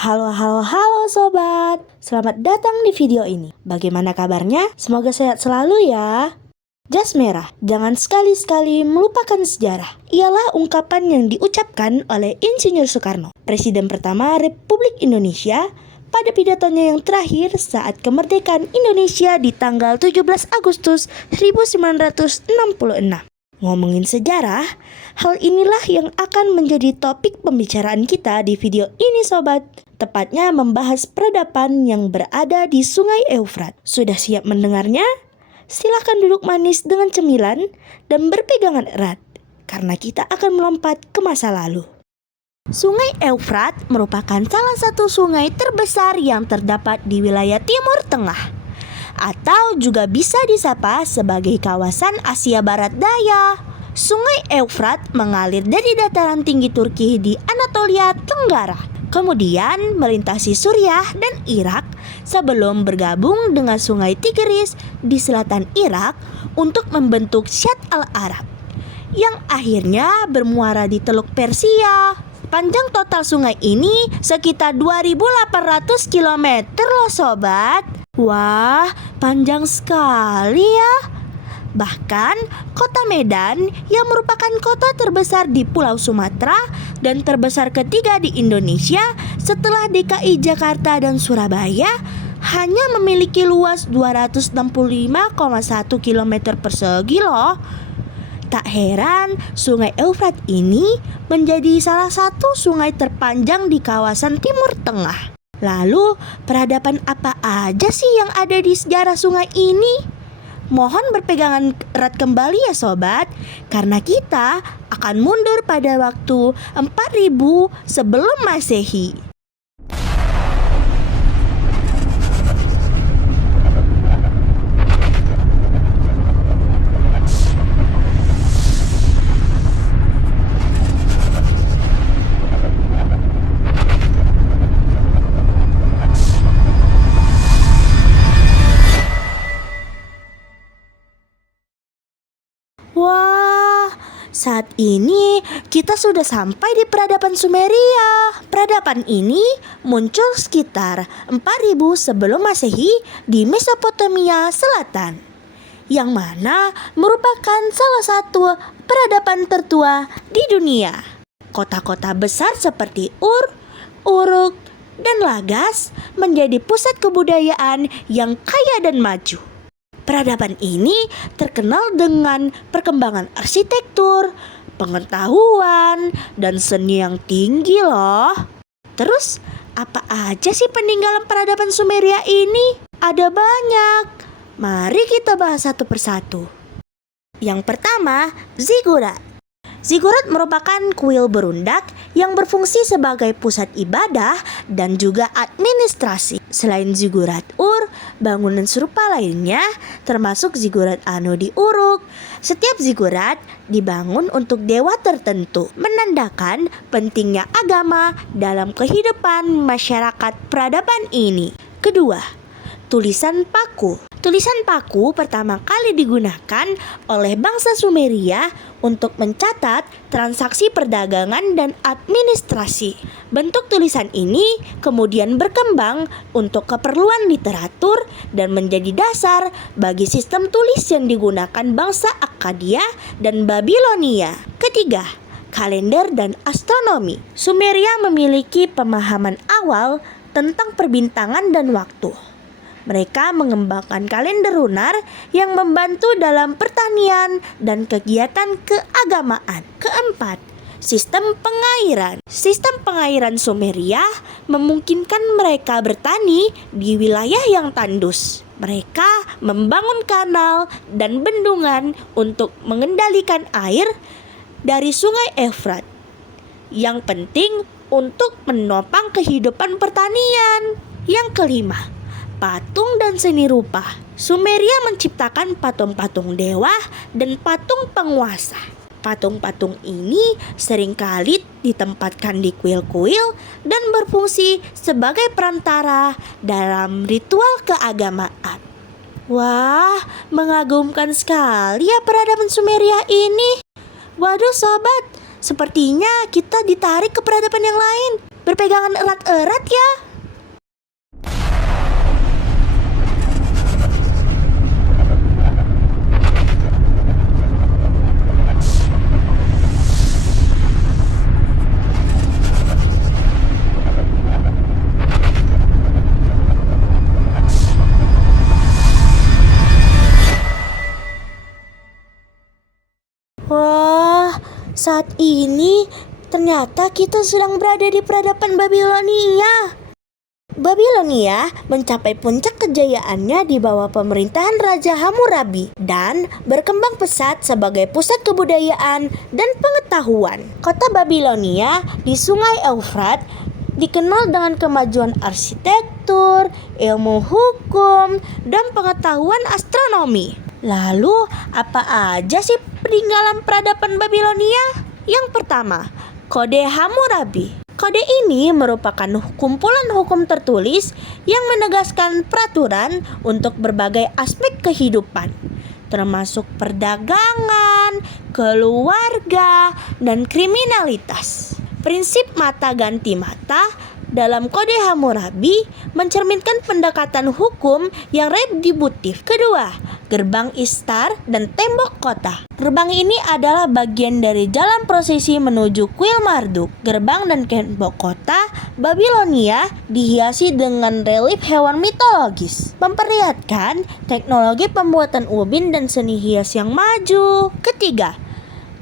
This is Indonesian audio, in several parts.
Halo, halo, halo sobat. Selamat datang di video ini. Bagaimana kabarnya? Semoga sehat selalu ya. Jas merah, jangan sekali-sekali melupakan sejarah. Ialah ungkapan yang diucapkan oleh Insinyur Soekarno, Presiden pertama Republik Indonesia, pada pidatonya yang terakhir saat kemerdekaan Indonesia di tanggal 17 Agustus 1966. Ngomongin sejarah, hal inilah yang akan menjadi topik pembicaraan kita di video ini sobat. Tepatnya membahas peradaban yang berada di Sungai Eufrat. Sudah siap mendengarnya? Silahkan duduk manis dengan cemilan dan berpegangan erat, karena kita akan melompat ke masa lalu. Sungai Eufrat merupakan salah satu sungai terbesar yang terdapat di wilayah Timur Tengah, atau juga bisa disapa sebagai kawasan Asia Barat Daya. Sungai Eufrat mengalir dari dataran tinggi Turki di Anatolia Tenggara, kemudian melintasi Suriah dan Irak sebelum bergabung dengan Sungai Tigris di selatan Irak untuk membentuk Syat al-Arab, yang akhirnya bermuara di Teluk Persia. Panjang total sungai ini sekitar 2.800 km loh sobat. Wah, panjang sekali ya. Bahkan kota Medan yang merupakan kota terbesar di Pulau Sumatera dan terbesar ketiga di Indonesia setelah DKI Jakarta dan Surabaya hanya memiliki luas 265,1 km persegi loh. Tak heran Sungai Eufrat ini menjadi salah satu sungai terpanjang di kawasan Timur Tengah. Lalu peradaban apa aja sih yang ada di sejarah sungai ini? Mohon berpegangan erat kembali ya sobat, karena kita akan mundur pada waktu 4000 sebelum Masehi. Wah, saat ini kita sudah sampai di peradaban Sumeria. Peradaban ini muncul sekitar 4000 sebelum Masehi di Mesopotamia Selatan, yang mana merupakan salah satu peradaban tertua di dunia. Kota-kota besar seperti Ur, Uruk, dan Lagas menjadi pusat kebudayaan yang kaya dan maju. Peradaban ini terkenal dengan perkembangan arsitektur, pengetahuan, dan seni yang tinggi loh. Terus, apa aja sih peninggalan peradaban Sumeria ini? Ada banyak. Mari kita bahas satu persatu. Yang pertama, zigurat. Zigurat merupakan kuil berundak yang berfungsi sebagai pusat ibadah dan juga administrasi. Selain zigurat Ur, bangunan serupa lainnya termasuk zigurat Anu di Uruk. Setiap zigurat dibangun untuk dewa tertentu, menandakan pentingnya agama dalam kehidupan masyarakat peradaban ini. Kedua, tulisan paku. Tulisan paku pertama kali digunakan oleh bangsa Sumeria untuk mencatat transaksi perdagangan dan administrasi. Bentuk tulisan ini kemudian berkembang untuk keperluan literatur dan menjadi dasar bagi sistem tulis yang digunakan bangsa Akkadia dan Babilonia. Ketiga, kalender dan astronomi. Sumeria memiliki pemahaman awal tentang perbintangan dan waktu. Mereka mengembangkan kalender lunar yang membantu dalam pertanian dan kegiatan keagamaan. Keempat, sistem pengairan. Sistem pengairan Sumeria memungkinkan mereka bertani di wilayah yang tandus. Mereka membangun kanal dan bendungan untuk mengendalikan air dari Sungai Eufrat, yang penting untuk menopang kehidupan pertanian. Yang kelima, patung dan seni rupa. Sumeria menciptakan patung-patung dewa dan patung penguasa. Patung-patung ini seringkali ditempatkan di kuil-kuil dan berfungsi sebagai perantara dalam ritual keagamaan. Wah, mengagumkan sekali ya peradaban Sumeria ini. Waduh sobat, sepertinya kita ditarik ke peradaban yang lain. berpegangan erat-erat ya. Wah, saat ini ternyata kita sedang berada di peradaban Babilonia. Babilonia mencapai puncak kejayaannya di bawah pemerintahan Raja Hammurabi dan berkembang pesat sebagai pusat kebudayaan dan pengetahuan. Kota Babilonia di Sungai Eufrat dikenal dengan kemajuan arsitektur, ilmu hukum, dan pengetahuan astronomi. Lalu, apa aja sih peninggalan peradaban Babilonia? Yang pertama, Kode Hammurabi. Kode ini merupakan kumpulan hukum tertulis yang menegaskan peraturan untuk berbagai aspek kehidupan, termasuk perdagangan, keluarga, dan kriminalitas. Prinsip mata ganti mata dalam Kode Hammurabi mencerminkan pendekatan hukum yang retributif. Kedua, gerbang Istar dan tembok kota. Gerbang ini adalah bagian dari jalan prosesi menuju Kuil Marduk. Gerbang dan tembok kota Babilonia dihiasi dengan relief hewan mitologis, memperlihatkan teknologi pembuatan ubin dan seni hias yang maju. Ketiga,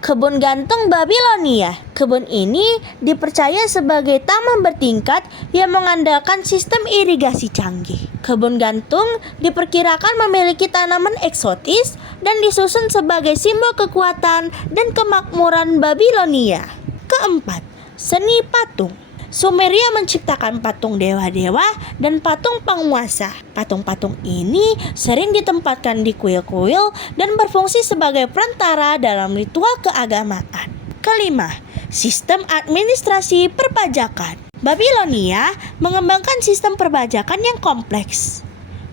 kebun gantung Babilonia. Kebun ini dipercaya sebagai taman bertingkat yang mengandalkan sistem irigasi canggih. Kebun gantung diperkirakan memiliki tanaman eksotis dan disusun sebagai simbol kekuatan dan kemakmuran Babilonia. Keempat, seni patung. Sumeria menciptakan patung dewa-dewa dan patung penguasa. Patung-patung ini sering ditempatkan di kuil-kuil dan berfungsi sebagai perantara dalam ritual keagamaan. Kelima, sistem administrasi perpajakan. Babilonia mengembangkan sistem perpajakan yang kompleks,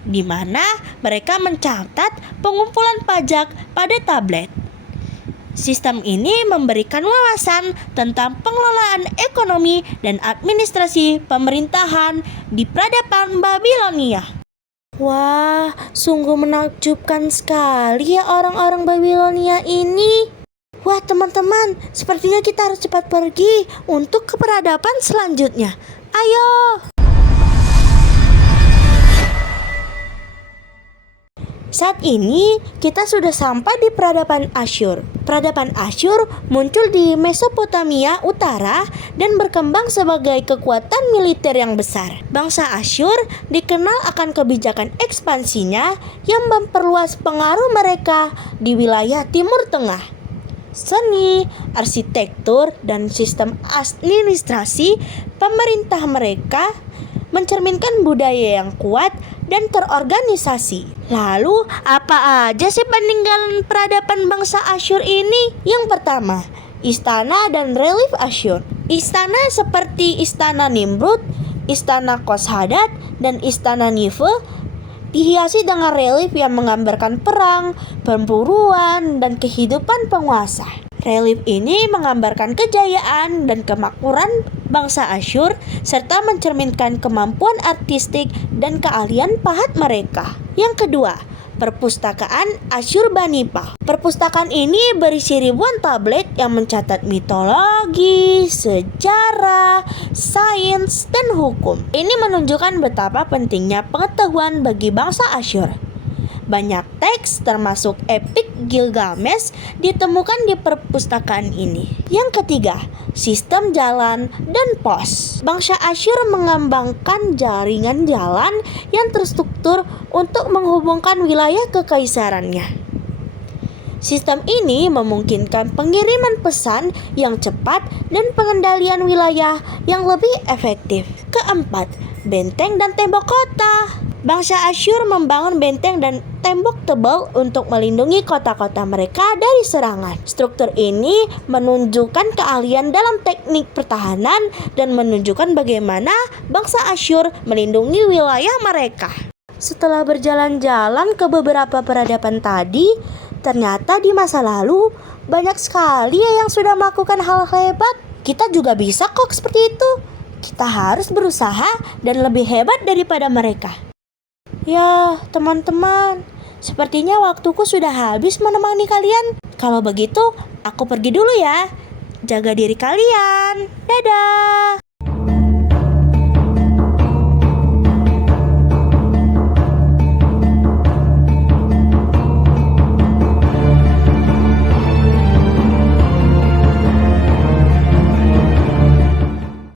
di mana mereka mencatat pengumpulan pajak pada tablet. Sistem ini memberikan wawasan tentang pengelolaan ekonomi dan administrasi pemerintahan di peradaban Babilonia. Wah, sungguh menakjubkan sekali ya orang-orang Babilonia ini. Wah teman-teman, sepertinya kita harus cepat pergi untuk ke peradaban selanjutnya. Ayo! Saat ini kita sudah sampai di peradaban Asyur. Peradaban Asyur muncul di Mesopotamia Utara dan berkembang sebagai kekuatan militer yang besar. Bangsa Asyur dikenal akan kebijakan ekspansinya yang memperluas pengaruh mereka di wilayah Timur Tengah. Seni, arsitektur, dan sistem administrasi pemerintah mereka mencerminkan budaya yang kuat dan terorganisasi. Lalu, apa aja sih peninggalan peradaban bangsa Asyur ini? Yang pertama, istana dan relief Asyur. Istana seperti Istana Nimrud, Istana Koshadat, dan Istana Nife dihiasi dengan relief yang menggambarkan perang, pemburuan, dan kehidupan penguasa. Relief ini menggambarkan kejayaan dan kemakmuran bangsa Asyur serta mencerminkan kemampuan artistik dan keahlian pahat mereka. Yang kedua, perpustakaan Asyurbanipal. Perpustakaan ini berisi ribuan tablet yang mencatat mitologi, sejarah, sains, dan hukum. Ini menunjukkan betapa pentingnya pengetahuan bagi bangsa Asyur. Banyak teks termasuk epik Gilgamesh ditemukan di perpustakaan ini. Yang ketiga, sistem jalan dan pos. Bangsa Asyur mengembangkan jaringan jalan yang terstruktur untuk menghubungkan wilayah kekaisarannya. Sistem ini memungkinkan pengiriman pesan yang cepat dan pengendalian wilayah yang lebih efektif. Keempat, benteng dan tembok kota. Bangsa Asyur membangun benteng dan tembok tebal untuk melindungi kota-kota mereka dari serangan. Struktur ini menunjukkan keahlian dalam teknik pertahanan dan menunjukkan bagaimana bangsa Asyur melindungi wilayah mereka. Setelah berjalan-jalan ke beberapa peradaban tadi, ternyata di masa lalu banyak sekali yang sudah melakukan hal hebat. Kita juga bisa kok seperti itu. Kita harus berusaha dan lebih hebat daripada mereka. Ya, teman-teman, sepertinya waktuku sudah habis menemani kalian. Kalau begitu, aku pergi dulu ya. Jaga diri kalian. Dadah.